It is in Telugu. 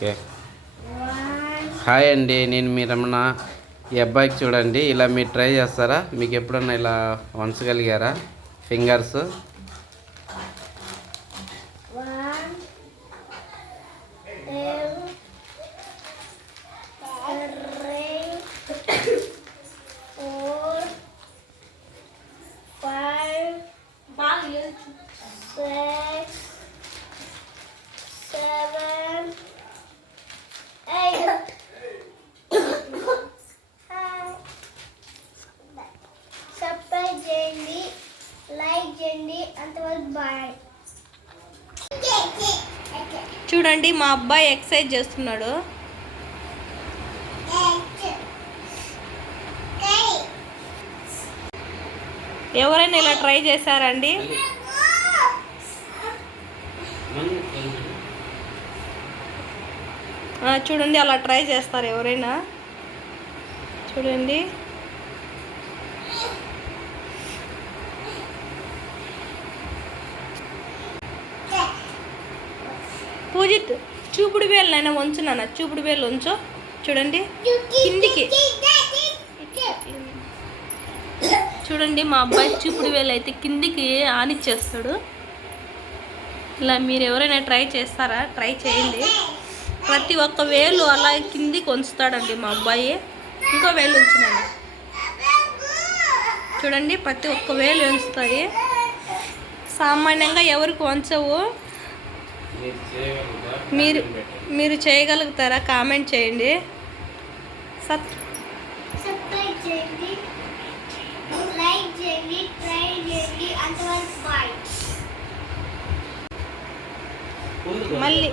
ఓకే. హాయ్ అండి, నేను మీ రమణ. ఈ అబ్బాయికి చూడండి, ఇలా మీరు ట్రై చేస్తారా? మీకు ఎప్పుడన్నా ఇలా వంచగలిగారా ఫింగర్స్? సబ్స్క్రైబ్ చేయండి, లైక్ చేయండి. అంతవరకు బాయ్. చూడండి మా అబ్బాయి ఎక్సర్సైజ్ చేస్తున్నాడు. ఎవరైనా ఇలా ట్రై చేశారండి? చూడండి, అలా ట్రై చేస్తారు ఎవరైనా? చూడండి, పూజిత్ చూపుడు వేలు వంచు నాన్న, చూపుడు వేలు వంచు. చూడండి కిందికి. చూడండి మా అబ్బాయి చూపుడు వేలు అయితే కిందికి ఆనిచ్చేస్తాడు. ఇలా మీరు ఎవరైనా ట్రై చేస్తారా? ట్రై చేయండి. ప్రతి ఒక్క వేలు అలా కిందికి వంచుతాడండి మా అబ్బాయి. ఇంకో వేలు ఉంచున్నాను. చూడండి, ప్రతి ఒక్క వేలు వంచుతాయి. సామాన్యంగా ఎవరికి వంచవు. మీరు చేయగలుగుతారా? కామెంట్ చేయండి. సబ్స్క్రైబ్ చేయండి, లైక్ చేయండి, ట్రై చేయండి. అంతవరకు బాయ్. మళ్ళీ